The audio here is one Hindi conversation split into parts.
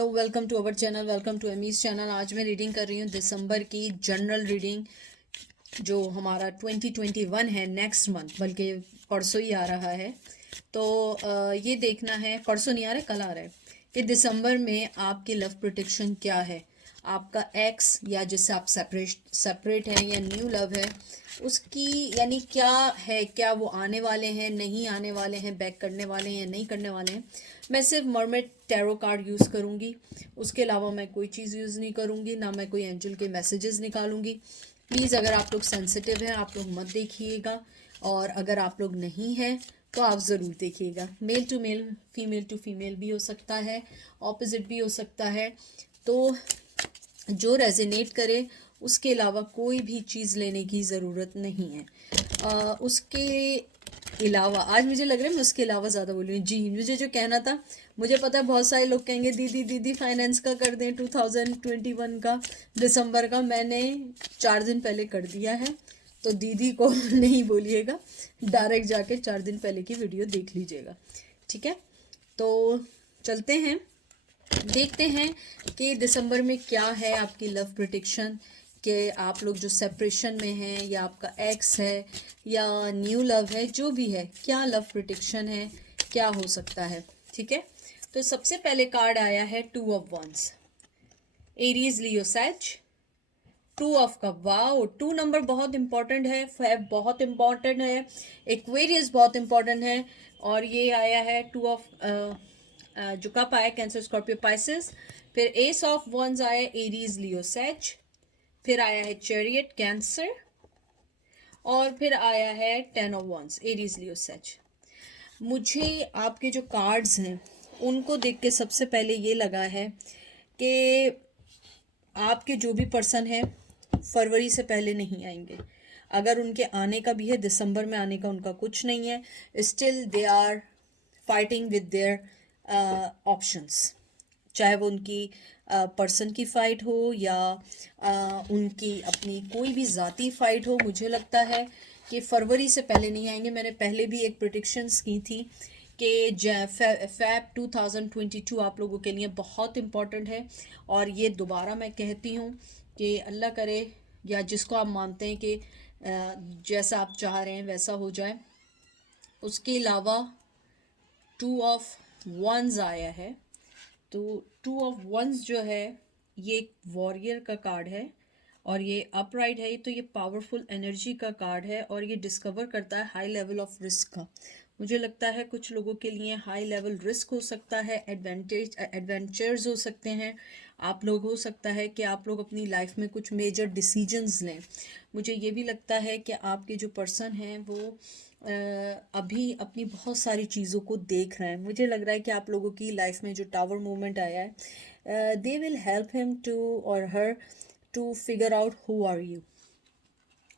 Hello, welcome to our channel, welcome to Amy's channel. आज मैं रीडिंग कर रही हूँ दिसंबर की जनरल रीडिंग, जो हमारा 2021 है, नेक्स्ट मंथ, बल्कि परसों ही आ रहा है। तो ये देखना है, परसों नहीं आ रहा है, कल आ रहा है, कि दिसंबर में आपकी लव प्रोटेक्शन क्या है। आपका एक्स या जिससे आप सेपरेट हैं या न्यू लव है, उसकी यानी क्या है, क्या वो आने वाले हैं, नहीं आने वाले हैं, बैक करने वाले हैं या नहीं करने वाले हैं। मैं सिर्फ मरमेड टैरो कार्ड यूज़ करूँगी, उसके अलावा मैं कोई चीज़ यूज़ नहीं करूँगी, ना मैं कोई एंजल के मैसेजेस निकालूंगी। प्लीज़ अगर आप लोग सेंसिटिव हैं आप लोग मत देखिएगा, और अगर आप लोग नहीं हैं तो आप ज़रूर देखिएगा। Male to male, female to female भी हो सकता है, ऑपोजिट भी हो सकता है। तो जो रेजोनेट करे, उसके अलावा कोई भी चीज़ लेने की ज़रूरत नहीं है। उसके अलावा आज मुझे लग रहा है मैं उसके अलावा ज़्यादा बोल रही हूँ। जी, मुझे जो कहना था, मुझे पता है बहुत सारे लोग कहेंगे दीदी दीदी फाइनेंस का कर दें 2021 का, दिसंबर का। मैंने 4 दिन पहले कर दिया है, तो दीदी को नहीं बोलिएगा, डायरेक्ट जाके 4 दिन पहले की वीडियो देख लीजिएगा, ठीक है। तो चलते हैं, देखते हैं कि दिसंबर में क्या है आपकी लव प्रोटेक्शन, कि आप लोग जो सेपरेशन में हैं, या आपका एक्स है या न्यू लव है, जो भी है, क्या लव प्रोटेक्शन है, क्या हो सकता है, ठीक है। तो सबसे पहले कार्ड आया है 2 of wands, Aries Leo Sag, 2 of cup. Wow, 2 number बहुत इंपॉर्टेंट है, फैब बहुत इंपॉर्टेंट है, एक्वेरियस बहुत इंपॉर्टेंट है। और ये आया है 2 ऑफ जो कप आया, कैंसर स्कॉर्पियो पाइसेस। फिर एस ऑफ वंस आया, एरीज लियो सैज। फिर आया है चैरियट, कैंसर। और फिर आया है 10 ऑफ वंस, एरीज लियो सैज। मुझे आपके जो कार्ड्स हैं उनको देख के सबसे पहले ये लगा है कि आपके जो भी पर्सन है फरवरी से पहले नहीं आएंगे। अगर उनके आने का भी है, दिसंबर में आने का उनका कुछ नहीं है। Still they are fighting with their options, चाहे वो उनकी पर्सन की फ़ाइट हो या उनकी अपनी कोई भी ज़ाती फ़ाइट हो। मुझे लगता है कि फरवरी से पहले नहीं आएंगे। मैंने पहले भी एक प्रेडिक्शंस की थी कि फैब 2022 आप लोगों के लिए बहुत इम्पॉर्टेंट है। और ये दोबारा मैं कहती हूँ कि अल्लाह करे, या जिसको आप मानते हैं कि जैसा आप चाह रहे हैं वैसा हो जाए। उसके अलावा 2 ऑफ वंस आया है, तो 2 ऑफ वंस जो है, ये एक वॉरियर का कार्ड है, और ये अपराइट है, तो ये पावरफुल एनर्जी का कार्ड है, और ये डिस्कवर करता है हाई लेवल ऑफ रिस्क का। मुझे लगता है कुछ लोगों के लिए हाई लेवल रिस्क हो सकता है, एडवेंचर्स हो सकते हैं। आप लोग, हो सकता है कि आप लोग अपनी लाइफ में कुछ मेजर डिसीजंस लें। मुझे ये भी लगता है कि आपके जो पर्सन हैं वो अभी अपनी बहुत सारी चीज़ों को देख रहे हैं। मुझे लग रहा है कि आप लोगों की लाइफ में जो टावर मूवमेंट आया है, they will help him to और her to figure out who are you.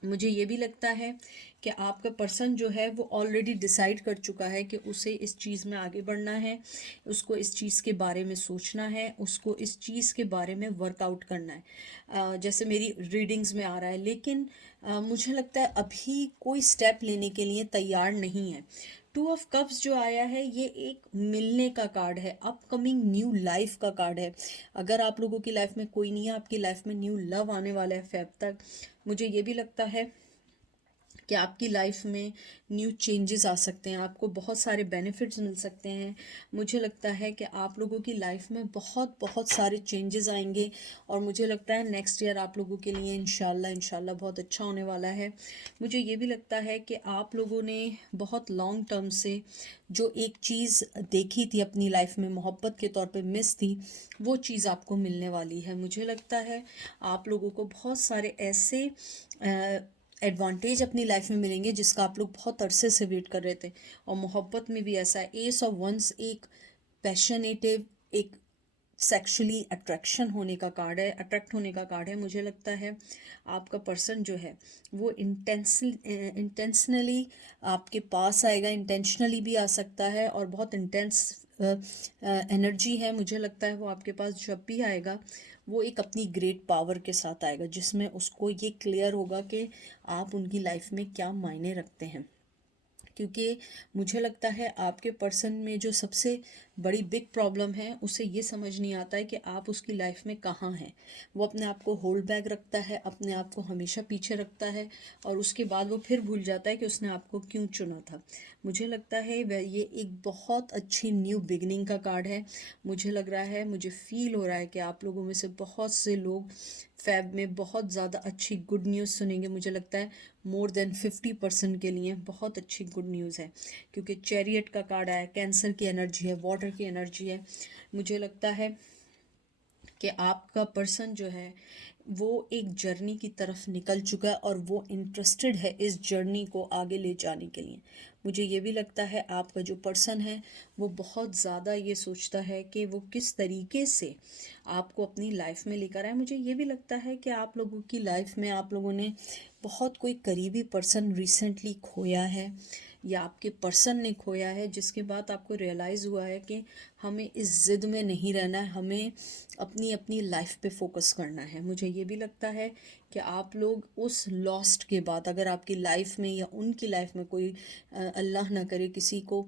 मुझे ये भी लगता है कि आपका पर्सन जो है वो ऑलरेडी डिसाइड कर चुका है कि उसे इस चीज़ में आगे बढ़ना है, उसको इस चीज़ के बारे में सोचना है, उसको इस चीज़ के बारे में वर्कआउट करना है, जैसे मेरी रीडिंग्स में आ रहा है। लेकिन मुझे लगता है अभी कोई स्टेप लेने के लिए तैयार नहीं है। 2 ऑफ कप्स जो आया है, ये एक मिलने का कार्ड है, अपकमिंग न्यू लाइफ का कार्ड है। अगर आप लोगों की लाइफ में कोई नहीं है, आपकी लाइफ में न्यू लव आने वाला है फेब तक। मुझे ये भी लगता है कि आपकी लाइफ में न्यू चेंजेस आ सकते हैं, आपको बहुत सारे बेनिफिट्स मिल सकते हैं। मुझे लगता है कि आप लोगों की लाइफ में बहुत बहुत सारे चेंजेस आएंगे, और मुझे लगता है नेक्स्ट ईयर आप लोगों के लिए इंशाल्लाह इंशाल्लाह बहुत अच्छा होने वाला है। मुझे ये भी लगता है कि आप लोगों ने बहुत लॉन्ग टर्म से जो एक चीज़ देखी थी अपनी लाइफ में, मोहब्बत के तौर पे मिस थी, वो चीज़ आपको मिलने वाली है। मुझे लगता है आप लोगों को बहुत सारे ऐसे एडवांटेज अपनी लाइफ में मिलेंगे जिसका आप लोग बहुत अरसे से वेट कर रहे थे। और मोहब्बत में भी ऐसा है, एस ऑफ वंस एक पैशनेटिव, एक सेक्सुअली अट्रैक्शन होने का कार्ड है, अट्रैक्ट होने का कार्ड है। मुझे लगता है आपका पर्सन जो है वो इंटेंशनली आपके पास आएगा, इंटेंशनली भी आ सकता है, और बहुत इंटेंस एनर्जी है। मुझे लगता है वो आपके पास जब भी आएगा वो एक अपनी ग्रेट पावर के साथ आएगा, जिसमें उसको ये क्लियर होगा कि आप उनकी लाइफ में क्या मायने रखते हैं, क्योंकि मुझे लगता है आपके पर्सन में जो सबसे बड़ी बिग प्रॉब्लम है, उसे ये समझ नहीं आता है कि आप उसकी लाइफ में कहाँ हैं। वो अपने आप को होल्ड बैक रखता है, अपने आप को हमेशा पीछे रखता है, और उसके बाद वो फिर भूल जाता है कि उसने आपको क्यों चुना था। मुझे लगता है ये एक बहुत अच्छी न्यू बिगनिंग का कार्ड है। मुझे लग रहा है, मुझे फील हो रहा है कि आप लोगों में से बहुत से लोग फैब में बहुत ज़्यादा अच्छी गुड न्यूज़ सुनेंगे। मुझे लगता है मोर देन 50% के लिए बहुत अच्छी गुड न्यूज़ है, क्योंकि चैरियट का कार्ड आया, कैंसर की एनर्जी है, वाटर की एनर्जी है। मुझे लगता है कि आपका पर्सन जो है वो एक जर्नी की तरफ निकल चुका है और वो इंटरेस्टेड है इस जर्नी को आगे ले जाने के लिए। मुझे ये भी लगता है आपका जो पर्सन है वो बहुत ज़्यादा ये सोचता है कि वो किस तरीके से आपको अपनी लाइफ में लेकर आए। मुझे ये भी लगता है कि आप लोगों की लाइफ में आप लोगों ने बहुत कोई करीबी पर्सन रिसेंटली खोया है, या आपके पर्सन ने खोया है, जिसके बाद आपको रियलाइज़ हुआ है कि हमें इस ज़िद में नहीं रहना है, हमें अपनी अपनी लाइफ पे फोकस करना है। मुझे ये भी लगता है कि आप लोग उस लॉस्ट के बाद, अगर आपकी लाइफ में या उनकी लाइफ में कोई अल्लाह ना करे किसी को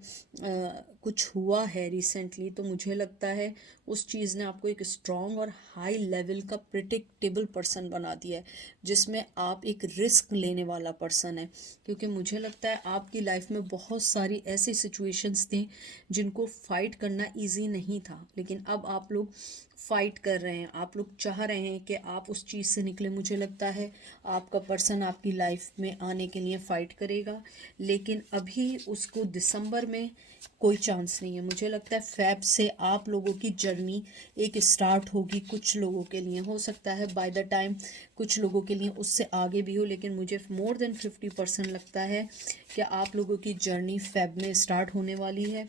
कुछ हुआ है रिसेंटली, तो मुझे लगता है उस चीज़ ने आपको एक स्ट्रॉन्ग और हाई लेवल का प्रिडिक्टेबल पर्सन बना दिया है, जिसमें आप एक रिस्क लेने वाला पर्सन है। क्योंकि मुझे लगता है आपकी लाइफ में बहुत सारी ऐसी सिचुएशंस थी जिनको फाइट करना इजी नहीं था, लेकिन अब आप लोग फाइट कर रहे हैं, आप लोग चाह रहे हैं कि आप उस चीज़ से निकले। मुझे लगता है आपका पर्सन आपकी लाइफ में आने के लिए फ़ाइट करेगा, लेकिन अभी उसको दिसंबर में कोई चांस नहीं है। मुझे लगता है फैब से आप लोगों की जर्नी एक स्टार्ट होगी। कुछ लोगों के लिए हो सकता है बाय द टाइम कुछ लोगों के लिए उससे आगे भी हो, लेकिन मुझे मोर देन 50% लगता है कि आप लोगों की जर्नी फैब में स्टार्ट होने वाली है।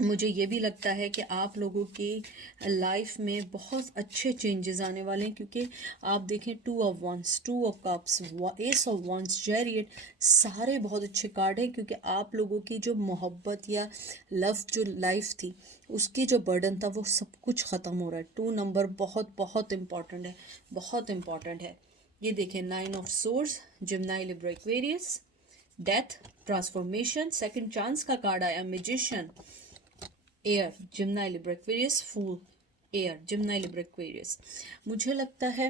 मुझे ये भी लगता है कि आप लोगों की लाइफ में बहुत अच्छे चेंजेस आने वाले हैं, क्योंकि आप देखें 2 of wands, 2 of cups, ace of wands, chariot, सारे बहुत अच्छे कार्ड हैं। क्योंकि आप लोगों की जो मोहब्बत या लव जो लाइफ थी उसकी जो बर्डन था वो सब कुछ ख़त्म हो रहा है। 2 नंबर बहुत बहुत इम्पॉर्टेंट है, बहुत इम्पॉर्टेंट है। ये देखें 9 of swords, Gemini, Libra, Aquarius, death, transformation, second chance का कार्ड आया, magician, air, Gemini, Libra, Aquarius, fool, air, Gemini, Libra, Aquarius. मुझे लगता है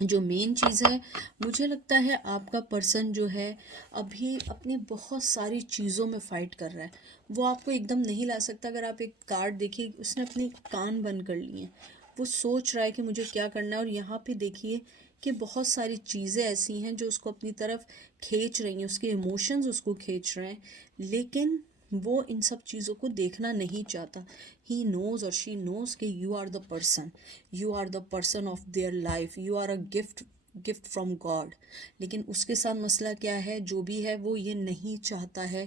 जो मेन चीज़ है, मुझे लगता है आपका पर्सन जो है अभी अपनी बहुत सारी चीज़ों में फ़ाइट कर रहा है। वो आपको एकदम नहीं ला सकता। अगर आप एक कार्ड देखिए, उसने अपने कान बंद कर लिए हैं, वो सोच रहा है कि मुझे क्या करना है। और यहाँ पे देखिए कि बहुत सारी चीज़ें ऐसी हैं जो उसको अपनी तरफ खींच रही हैं, उसके इमोशंस उसको खींच रहे हैं, लेकिन वो इन सब चीज़ों को देखना नहीं चाहता। ही नोज़ और शी नोज़ कि you are the person, you are the person of their life, you are a gift from God. लेकिन उसके साथ मसला क्या है, जो भी है वो ये नहीं चाहता है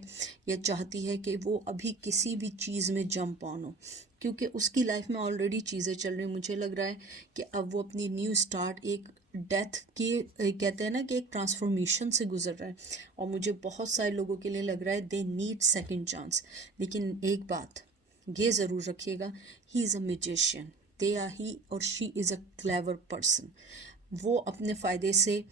या चाहती है कि वो अभी किसी भी चीज़ में जंप ऑन हो, क्योंकि उसकी लाइफ में ऑलरेडी चीज़ें चल रही हैं। मुझे लग रहा है कि अब वो अपनी न्यू स्टार्ट एक डेथ के कहते हैं ना कि एक ट्रांसफॉर्मेशन से गुजर रहा है। और मुझे बहुत सारे लोगों के लिए लग रहा है दे नीड सेकंड चांस। लेकिन एक बात ये ज़रूर रखिएगा, he is a magician, they are he और she is a clever person. वो अपने फ़ायदे से,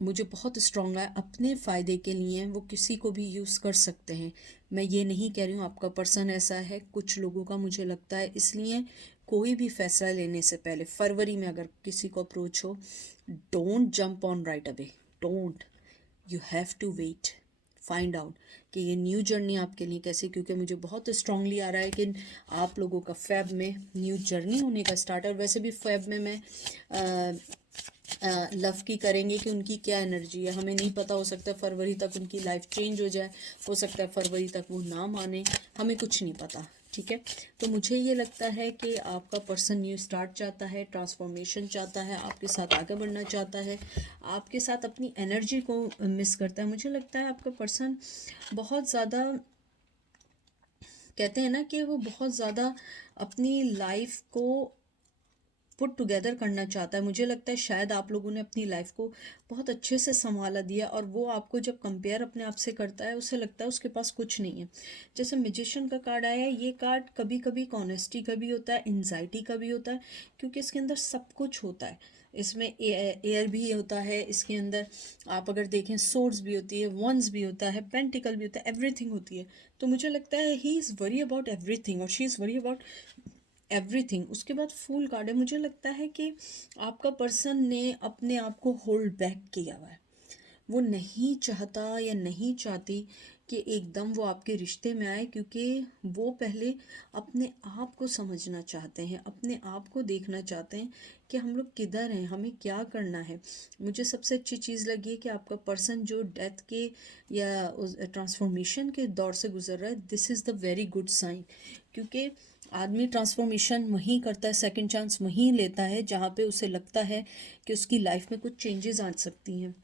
मुझे बहुत स्ट्रॉन्ग है, अपने फ़ायदे के लिए वो किसी को भी यूज़ कर सकते हैं। मैं ये नहीं कह रही हूँ आपका पर्सन ऐसा है, कुछ लोगों का मुझे लगता है। इसलिए कोई भी फैसला लेने से पहले फरवरी में अगर किसी को अप्रोच हो, don't jump on right away, don't, you have to wait, find out कि ये न्यू जर्नी आपके लिए कैसे। क्योंकि मुझे बहुत स्ट्रांगली आ रहा है कि आप लोगों का फैब में न्यू जर्नी होने का स्टार्ट है। और वैसे भी फैब में मैं लव की करेंगे कि उनकी क्या एनर्जी है, हमें नहीं पता। हो सकता है फरवरी तक उनकी लाइफ चेंज हो जाए, हो सकता है फरवरी तक वो ना माने, हमें कुछ नहीं पता, ठीक है। तो मुझे ये लगता है कि आपका पर्सन न्यू स्टार्ट चाहता है, ट्रांसफॉर्मेशन चाहता है, आपके साथ आगे बढ़ना चाहता है, आपके साथ अपनी एनर्जी को मिस करता है। मुझे लगता है आपका पर्सन बहुत ज़्यादा, कहते हैं ना कि वो बहुत ज़्यादा अपनी लाइफ को पुट टुगेदर करना चाहता है। मुझे लगता है शायद आप लोगों ने अपनी लाइफ को बहुत अच्छे से संभाला दिया, और वो आपको जब कंपेयर अपने आप से करता है उसे लगता है उसके पास कुछ नहीं है। जैसे मैजिशियन का कार्ड आया है, ये कार्ड कभी कभी ऑनेस्टी का भी होता है, एंजाइटी का भी होता है, क्योंकि इसके अंदर सब कुछ होता है। इसमें एयर भी होता है इसके अंदर, आप अगर देखें सोर्ड्स भी होती है, वंस भी होता है, पेंटिकल भी होता है, एवरीथिंग होती है। तो मुझे लगता है he is worry about everything और she is worry about everything. उसके बाद फूल कार्ड है। मुझे लगता है कि आपका पर्सन ने अपने आप को होल्ड बैक किया हुआ है। वो नहीं चाहता या नहीं चाहती कि एकदम वो आपके रिश्ते में आए, क्योंकि वो पहले अपने आप को समझना चाहते हैं, अपने आप को देखना चाहते हैं कि हम लोग किधर हैं, हमें क्या करना है। मुझे सबसे अच्छी चीज़ लगी है कि आपका पर्सन जो डेथ के या उस ट्रांसफॉर्मेशन के दौर से गुजर रहा है, this is the very good sign. क्योंकि आदमी ट्रांसफॉर्मेशन वहीं करता है, सेकंड चांस वहीं लेता है जहाँ पे उसे लगता है कि उसकी लाइफ में कुछ चेंजेस आ सकती हैं।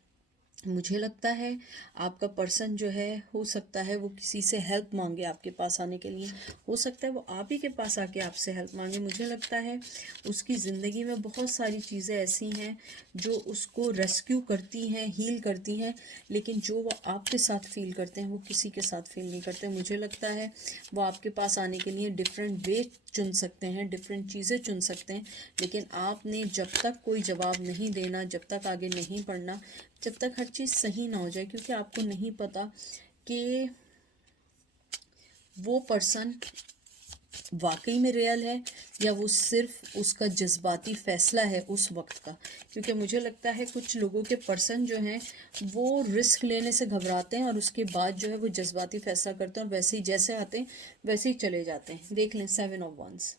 मुझे लगता है आपका पर्सन जो है, हो सकता है वो किसी से हेल्प मांगे आपके पास आने के लिए, हो सकता है वो आप ही के पास आके आपसे हेल्प मांगे। मुझे लगता है उसकी ज़िंदगी में बहुत सारी चीज़ें ऐसी हैं जो उसको रेस्क्यू करती हैं, हील करती हैं, लेकिन जो वो आपके साथ फील करते हैं वो किसी के साथ फील नहीं करते। मुझे लगता है वो आपके पास आने के लिए डिफरेंट वे चुन सकते हैं, डिफरेंट चीज़ें चुन सकते हैं, लेकिन आपने जब तक कोई जवाब नहीं देना, जब तक आगे नहीं बढ़ना, जब तक हर चीज़ सही ना हो जाए, क्योंकि आपको नहीं पता कि वो पर्सन वाकई में रियल है या वो सिर्फ उसका जज्बाती फैसला है उस वक्त का। क्योंकि मुझे लगता है कुछ लोगों के पर्सन जो हैं वो रिस्क लेने से घबराते हैं और उसके बाद जो है वो जज्बाती फैसला करते हैं और वैसे ही जैसे आते हैं वैसे ही चले जाते हैं। देख लें 7 ऑफ वंस,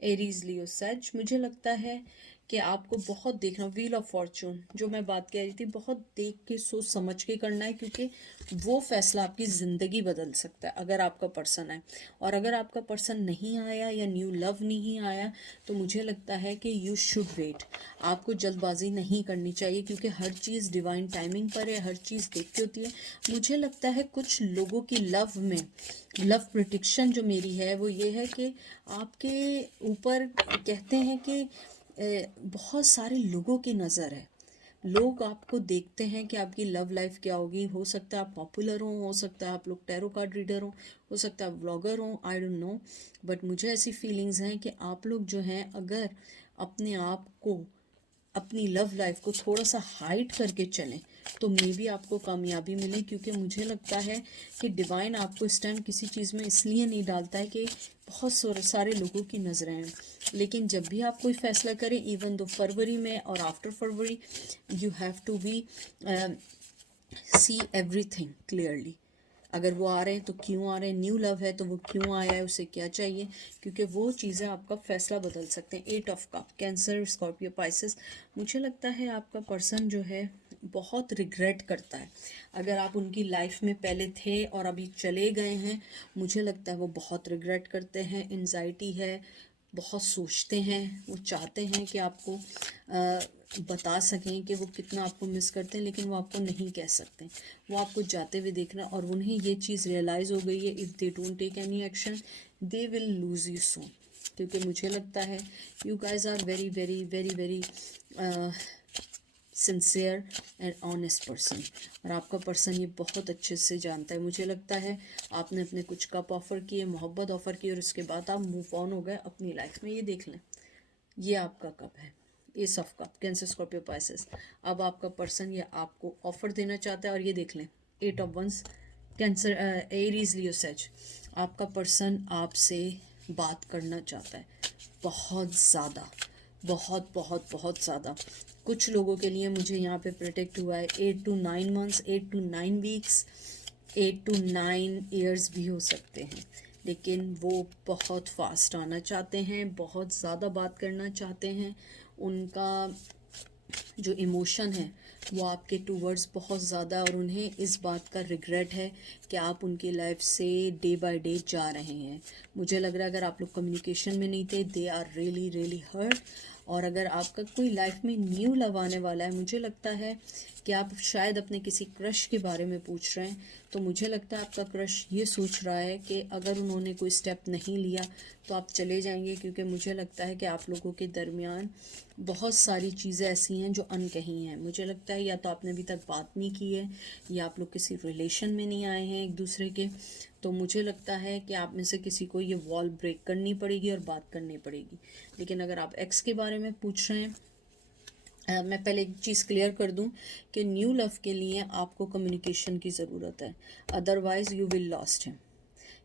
एरीज, लियो, सच। मुझे लगता है कि आपको बहुत देखना, व्हील ऑफ फॉर्चून जो मैं बात कह रही थी, बहुत देख के सोच समझ के करना है, क्योंकि वो फैसला आपकी ज़िंदगी बदल सकता है अगर आपका पर्सन है। और अगर आपका पर्सन नहीं आया या न्यू लव नहीं आया तो मुझे लगता है कि यू शुड वेट। आपको जल्दबाजी नहीं करनी चाहिए, क्योंकि हर चीज़ डिवाइन टाइमिंग पर है, हर चीज़ देख के होती है। मुझे लगता है कुछ लोगों की लव में, लव प्रिडिक्शन जो मेरी है वो ये है कि आपके ऊपर कहते हैं कि बहुत सारे लोगों की नज़र है। लोग आपको देखते हैं कि आपकी लव लाइफ क्या होगी। हो सकता है आप पॉपुलर हो सकता है आप लोग टैरो कार्ड रीडर हो सकता है आप व्लॉगर हो, आई डोंट नो, बट मुझे ऐसी फीलिंग्स हैं कि आप लोग जो हैं अगर अपने आप को, अपनी लव लाइफ को थोड़ा सा हाइड करके चलें तो मे बी आपको कामयाबी मिले। क्योंकि मुझे लगता है कि डिवाइन आपको इस टाइम किसी चीज़ में इसलिए नहीं डालता है कि बहुत सारे लोगों की नज़रें हैं, लेकिन जब भी आप कोई फ़ैसला करें, इवन दो फरवरी में और after February, you have to be see everything clearly. अगर वो आ रहे हैं तो क्यों आ रहे हैं, न्यू लव है तो वो क्यों आया है, उसे क्या चाहिए, क्योंकि वो चीज़ें आपका फैसला बदल सकते हैं। 8 of cup, cancer, Scorpio, Pisces. मुझे लगता है आपका पर्सन जो है बहुत रिग्रेट करता है। अगर आप उनकी लाइफ में पहले थे और अभी चले गए हैं, मुझे लगता है वो बहुत रिग्रेट करते हैं, एंजाइटी है, बहुत सोचते हैं, वो चाहते हैं कि आपको बता सकें कि वो कितना आपको मिस करते हैं, लेकिन वो आपको नहीं कह सकते। वो आपको जाते हुए देखना, और उन्हें ये चीज़ रियलाइज़ हो गई है, if they don't take any action they will lose you soon. क्योंकि मुझे लगता है you guys are very very very very sincere and honest person, और आपका पर्सन ये बहुत अच्छे से जानता है। मुझे लगता है आपने अपने कुछ कप ऑफ़र किए, मोहब्बत ऑफ़र की, और उसके बाद आप मूव ऑन हो गए अपनी लाइफ में। ये देख लें, ये आपका कप है, S of cup, cancer, Scorpio, Pisces. अब आपका पर्सन ये आपको ऑफ़र देना चाहता है, और ये देख लें 8 ऑफ वंस, कैंसर, एरीज, लियो, सच। आपका पर्सन आपसे बात करना चाहता है बहुत ज़्यादा, बहुत बहुत बहुत ज़्यादा। कुछ लोगों के लिए मुझे यहाँ पे प्रोटेक्ट हुआ है 8 to 9 months, 8 to 9 weeks, 8 to 9 years भी हो सकते हैं, लेकिन वो बहुत फास्ट आना चाहते हैं, बहुत ज़्यादा बात करना चाहते हैं। उनका जो इमोशन है वो आपके टूवर्ड्स बहुत ज़्यादा, और उन्हें इस बात का रिग्रेट है कि आप उनकी लाइफ से डे बाय डे जा रहे हैं। मुझे लग रहा है अगर आप लोग कम्युनिकेशन में नहीं थे, they are really really hurt, और अगर आपका कोई लाइफ में न्यू लव आने वाला है, मुझे लगता है कि आप शायद अपने किसी क्रश के बारे में पूछ रहे हैं, तो मुझे लगता है आपका क्रश ये सोच रहा है कि अगर उन्होंने कोई स्टेप नहीं लिया तो आप चले जाएंगे, क्योंकि मुझे लगता है कि आप लोगों के दरमियान बहुत सारी चीज़ें ऐसी हैं जो अनकही हैं। मुझे लगता है या तो आपने अभी तक बात नहीं की है, या आप लोग किसी रिलेशन में नहीं आए हैं एक दूसरे के। तो मुझे लगता है कि आप में से किसी को ये वॉल ब्रेक करनी पड़ेगी और बात करनी पड़ेगी। लेकिन अगर आप एक्स के बारे में पूछ रहे हैं, मैं पहले एक चीज़ क्लियर कर दूं कि न्यू लव के लिए आपको कम्युनिकेशन की ज़रूरत है, otherwise you will lost him.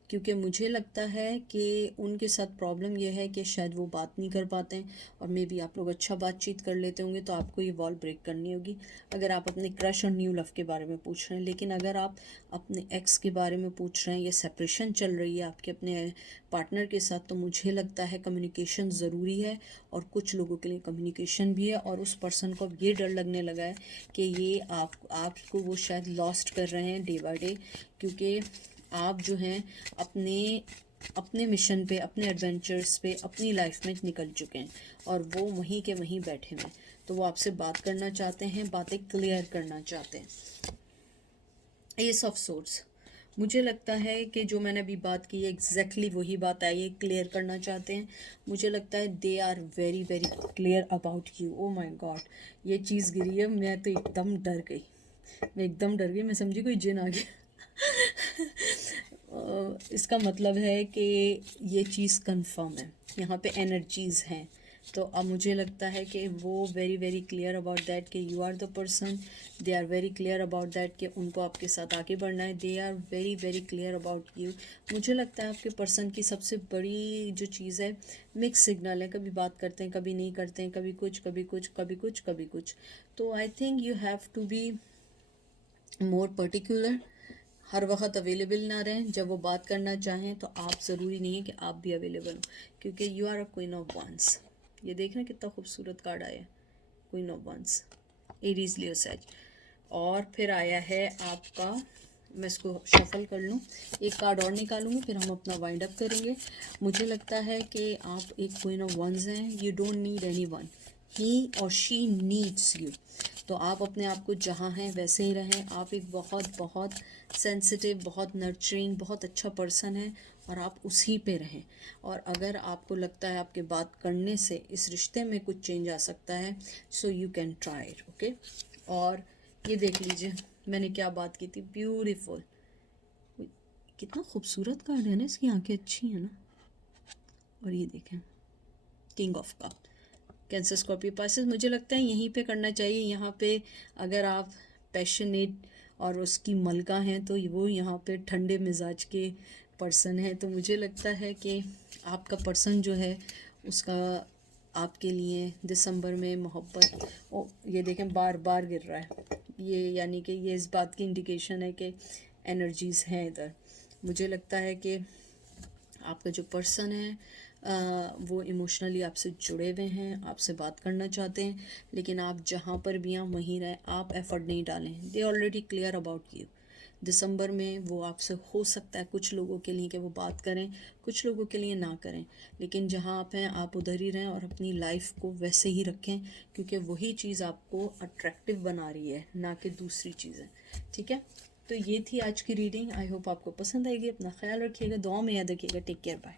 क्योंकि मुझे लगता है कि उनके साथ प्रॉब्लम यह है कि शायद वो बात नहीं कर पाते हैं, और मे बी आप लोग अच्छा बातचीत कर लेते होंगे, तो आपको ये वॉल ब्रेक करनी होगी अगर आप अपने क्रश और न्यू लव के बारे में पूछ रहे हैं। लेकिन अगर आप अपने एक्स के बारे में पूछ रहे हैं, या सेपरेशन चल रही है आपके अपने पार्टनर के साथ, तो मुझे लगता है कम्युनिकेशन ज़रूरी है। और कुछ लोगों के लिए कम्युनिकेशन भी है, और उस पर्सन को अब ये डर लगने लगा है कि ये आपको वो शायद लॉस्ट कर रहे हैं डे बाय डे, क्योंकि आप जो हैं अपने मिशन पे, अपने एडवेंचर्स पे, अपनी लाइफ में निकल चुके हैं, और वो वहीं के वहीं बैठे हुए हैं। तो वो आपसे बात करना चाहते हैं, बातें क्लियर करना चाहते हैं। एस ऑफ सोर्ड्स, मुझे लगता है कि जो मैंने अभी बात की है एग्जैक्टली वही बात आई है, क्लियर करना चाहते हैं। मुझे लगता है they are very very clear about you. Oh my God, ये चीज़ गिरी है, मैं तो एकदम डर गई, मैं समझी कोई जिन आ गया। इसका मतलब है कि ये चीज़ कंफर्म है, यहाँ पे एनर्जीज़ हैं। तो अब मुझे लगता है कि वो very very clear about that कि you are the person, they are very clear about that कि उनको आपके साथ आगे बढ़ना है, they are very very clear about you. मुझे लगता है आपके पर्सन की सबसे बड़ी जो चीज़ है, मिक्स सिग्नल है, कभी बात करते हैं कभी नहीं करते हैं, कभी कुछ कभी कुछ कभी कुछ कभी कुछ। तो I think you have to be more particular, हर वक्त अवेलेबल ना रहें। जब वो बात करना चाहें तो आप ज़रूरी नहीं है कि आप भी अवेलेबल हो, क्योंकि you are a queen of wands. ये देख रहे हैं कितना खूबसूरत कार्ड आया है, queen of wands, Aries Leo Sag. और फिर आया है आपका, मैं इसको शफल कर लूँ, एक कार्ड और निकालूंगी, फिर हम अपना वाइंड अप करेंगे। मुझे लगता है कि आप एक क्वीन ऑफ वंस हैं, you don't need anyone, he और शी नीड्स यू। तो आप अपने आप को जहाँ हैं वैसे ही रहें। आप एक बहुत बहुत सेंसिटिव, बहुत नर्चरिंग, बहुत अच्छा पर्सन है, और आप उसी पे रहें। और अगर आपको लगता है आपके बात करने से इस रिश्ते में कुछ चेंज आ सकता है, so you can try it, okay. और ये देख लीजिए मैंने क्या बात की थी, ब्यूटीफुल, कितना खूबसूरत कार्ड है ना, इसकी आंखें अच्छी हैं ना। और ये देखें, king of cup, cancer Scorpio Pisces. मुझे लगता है यहीं पे करना चाहिए। यहाँ पे अगर आप पैशनेट और उसकी मलका हैं, तो वो यहाँ पे ठंडे मिजाज के पर्सन है। तो मुझे लगता है कि आपका पर्सन जो है उसका आपके लिए दिसंबर में मोहब्बत, ओ ये देखें बार बार गिर रहा है, ये यानी कि ये इस बात की इंडिकेशन है कि एनर्जीज़ हैं इधर। मुझे लगता है कि आपका जो पर्सन है वो इमोशनली आपसे जुड़े हुए हैं, आपसे बात करना चाहते हैं, लेकिन आप जहाँ पर भी हैं वहीं रहें, आप एफर्ट नहीं डालें। They already clear about you. दिसंबर में वो आपसे हो सकता है कुछ लोगों के लिए कि वो बात करें, कुछ लोगों के लिए ना करें, लेकिन जहाँ आप हैं आप उधर ही रहें और अपनी लाइफ को वैसे ही रखें, क्योंकि वही चीज़ आपको अट्रैक्टिव बना रही है, ना कि दूसरी चीज़ें। ठीक है, तो ये थी आज की रीडिंग। आई होप आपको पसंद आएगी। अपना ख्याल रखिएगा, दुआ में याद रखिएगा। Take care, bye.